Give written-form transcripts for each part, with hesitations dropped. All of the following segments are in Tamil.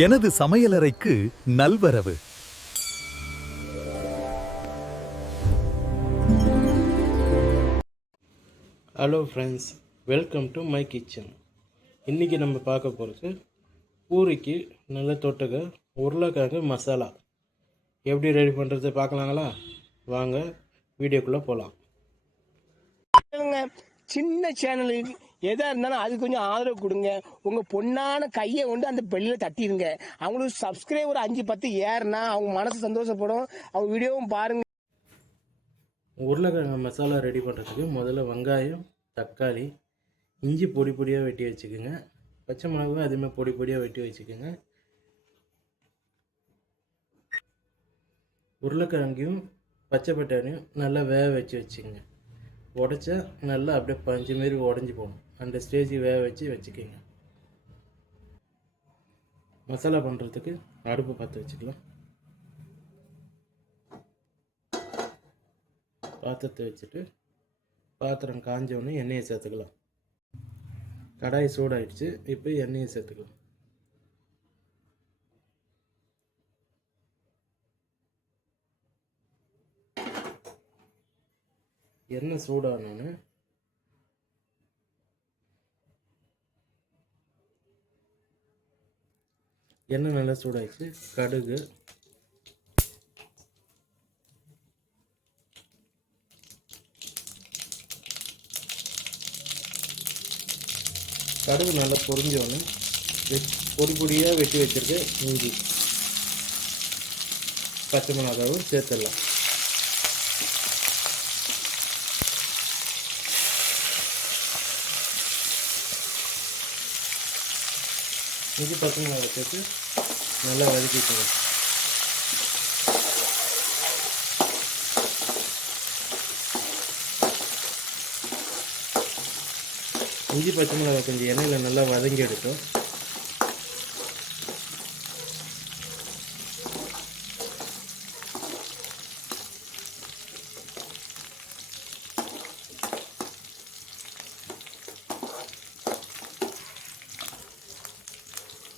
எனது சமையலறைக்கு நல்வரவு. Hello friends, welcome to my kitchen. இன்றைக்கி நம்ம பார்க்க போகிறது பூரிக்கு நல்ல தொட்டுக்க உருளைக்கிழங்கு மசாலா எப்படி ரெடி பண்ணுறது பார்க்கலாங்களா? வாங்க வீடியோக்குள்ளே போகலாம். சின்ன சேனலுக்கு எதா இருந்தாலும் அது கொஞ்சம் ஆதரவு கொடுங்க. உங்க பொண்ணான கையை கொண்டு அந்த பெல்லில தட்டிடுங்க. அவங்களுக்கு சப்ஸ்கிரைபர் 5-10 ஏறுனா அவங்க மனசு சந்தோஷப்படும். அவங்க வீடியோவும் பாருங்க. உருளைக்கிழங்கு மசாலா ரெடி பண்ணுறதுக்கு முதல்ல வெங்காயம், தக்காளி, இஞ்சி பொடி பொடியாக வெட்டி வச்சுக்கோங்க. பச்சை மிளகாய் அதுமாதிரி பொடி பொடியாக வெட்டி வச்சுக்கோங்க. உருளைக்கிழங்கையும் பச்சை பட்டாணியும் நல்லா வேக வச்சு வச்சுக்கோங்க. உடச்சா நல்லா அப்படியே பஞ்சு மாரி உடஞ்சி போகணும். அந்த ஸ்டேஜுக்கு வேக வச்சு வச்சுக்கோங்க. மசாலா பண்ணுறதுக்கு அடுப்பு பற்ற வச்சுக்கலாம். பாத்திரத்தை வச்சுட்டு பாத்திரம் காஞ்சோடனே எண்ணெயை சேர்த்துக்கலாம். கடாய் சூடாயிடுச்சு. இப்போ எண்ணெயை சேர்த்துக்கலாம். எண்ணெய் சூடானோன்னு எண்ணெய் நல்லா சூடாயிடுச்சு. கடுகு, கடுகு நல்லா பொரிஞ்சோன்னு பொடி பொடியாக வெட்டி வச்சுருக்கு இஞ்சி, பச்சை மிளகாவும் சேர்த்துடலாம். இஞ்சி பச்சை மிளகாய் சேர்த்து நல்லா வதக்கிக்கணும். இஞ்சி பச்சை மிளகாய் கொஞ்சம் எண்ணெயில் நல்லா வதங்கி எடுக்கும்.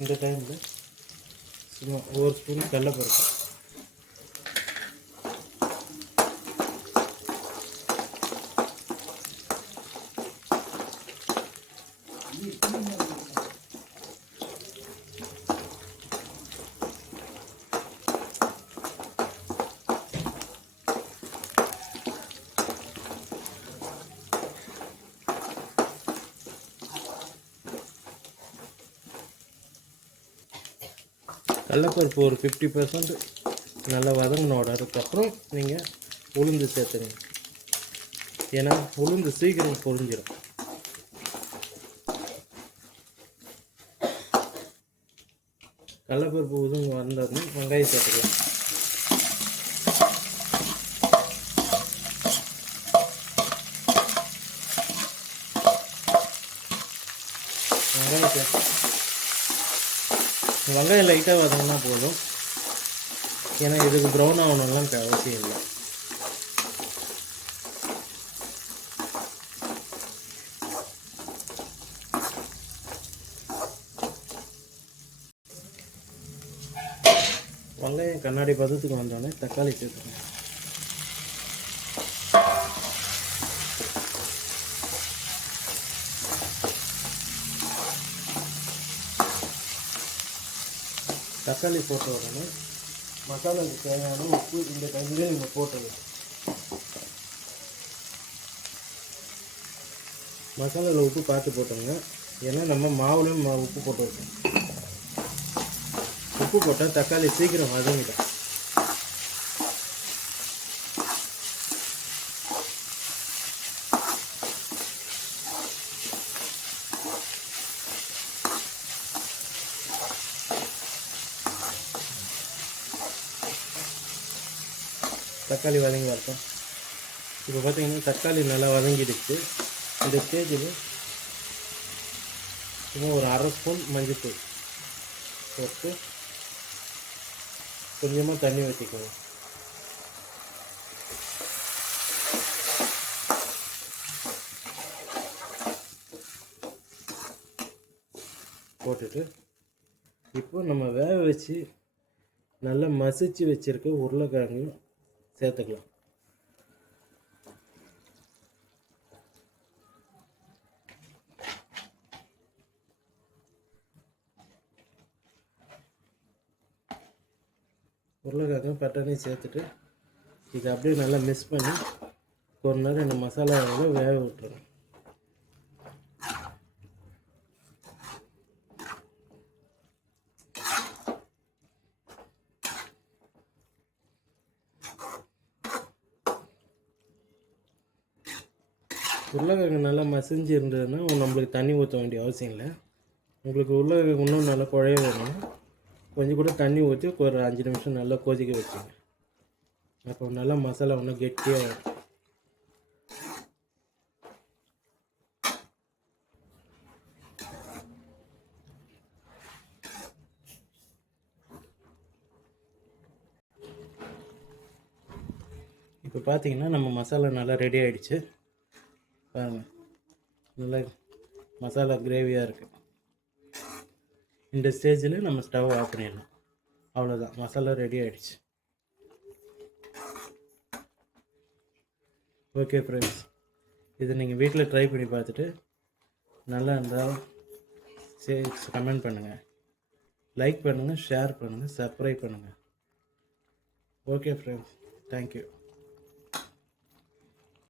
இந்த டைமில் சும்மா ஒரு ஸ்பூன் கடலைப்பருப்பு, கடலைப்பருப்பு ஒரு 50% நல்லா வதங்கினோட அதுக்கப்புறம் நீங்கள் உளுந்து சேர்த்துங்க. ஏன்னா உளுந்து சீக்கிரம் பொரிஞ்சிடும். கடலைப்பருப்பு உதுங்க வந்தோடனே வெங்காயம் சேர்த்துக்கலாம். வெங்காயம் சேர்த்து வெங்காயம் லைட்டாக வதங்கினா போதும். ஏன்னா இதுக்கு ப்ரௌன் ஆகணும்லாம் அவசியம் இல்லை. வெங்காயம் கண்ணாடி பதத்துக்கு வந்தோடனே தக்காளி சேர்த்துக்கணும். தக்காளி போட்ட உடனே மசாலாவுக்கு தேவையான உப்பு இந்த டைம்லேயே நம்ம போட்டுடலாம். மசாலாவில் உப்பு பார்த்து போட்டோங்க. ஏன்னா நம்ம மாவுலையும் உப்பு போட்டுருக்கோம். உப்பு போட்டால் தக்காளி சீக்கிரம் வதங்கிடும். தக்காளி வதங்கி வரட்டும். இப்போ பார்த்தீங்கன்னா தக்காளி நல்லா வதங்கிடுச்சு. இந்த ஸ்டேஜில் சும்மா ஒரு அரை ஸ்பூன் மஞ்சள்தூள் போட்டு கொஞ்சமாக தண்ணி ஊற்றிக்கணும். போட்டுட்டு இப்போ நம்ம வேக வச்சு நல்லா மசிச்சு வச்சுருக்க உருளைக்கிழங்கையும் சேர்த்துக்கலாம். உருளைக்கிழங்கு பட்டாணியும் சேர்த்துட்டு இதை அப்படியே நல்லா மிக்ஸ் பண்ணி ஒரு நேரம் இந்த மசாலாவோட வேக விட்டுறணும். உருளைக்கிழங்கு நல்லா மசிஞ்சு இருந்ததுன்னா நம்மளுக்கு தண்ணி ஊற்ற வேண்டிய அவசியம் இல்லை. உங்களுக்கு உருளைக்கிழங்கு இன்னும் நல்லா குழைய வேணும், கொஞ்சம் கூட தண்ணி ஊற்றி ஒரு 5 நிமிஷம் நல்லா கொதிக்க வச்சுங்க. அப்போ நல்லா மசாலா இன்னும் கெட்டியாக வரும். இப்போ பார்த்தீங்கன்னா நம்ம மசாலா நல்லா ரெடி ஆகிடுச்சு பாருங்கள். நல்லா மசாலா கிரேவியாக இருக்குது. இந்த ஸ்டேஜில் நம்ம ஸ்டவ் ஆஃப் பண்ணிடலாம். அவ்வளோதான், மசாலா ரெடி ஆகிடுச்சு. ஓகே ஃப்ரெண்ட்ஸ், இது நீங்கள் வீட்டில் ட்ரை பண்ணி பார்த்துட்டு நல்லா இருந்தால் கமெண்ட் பண்ணுங்கள், லைக் பண்ணுங்கள், ஷேர் பண்ணுங்கள், சப்ஸ்கிரைப் பண்ணுங்கள். Okay friends, thank you.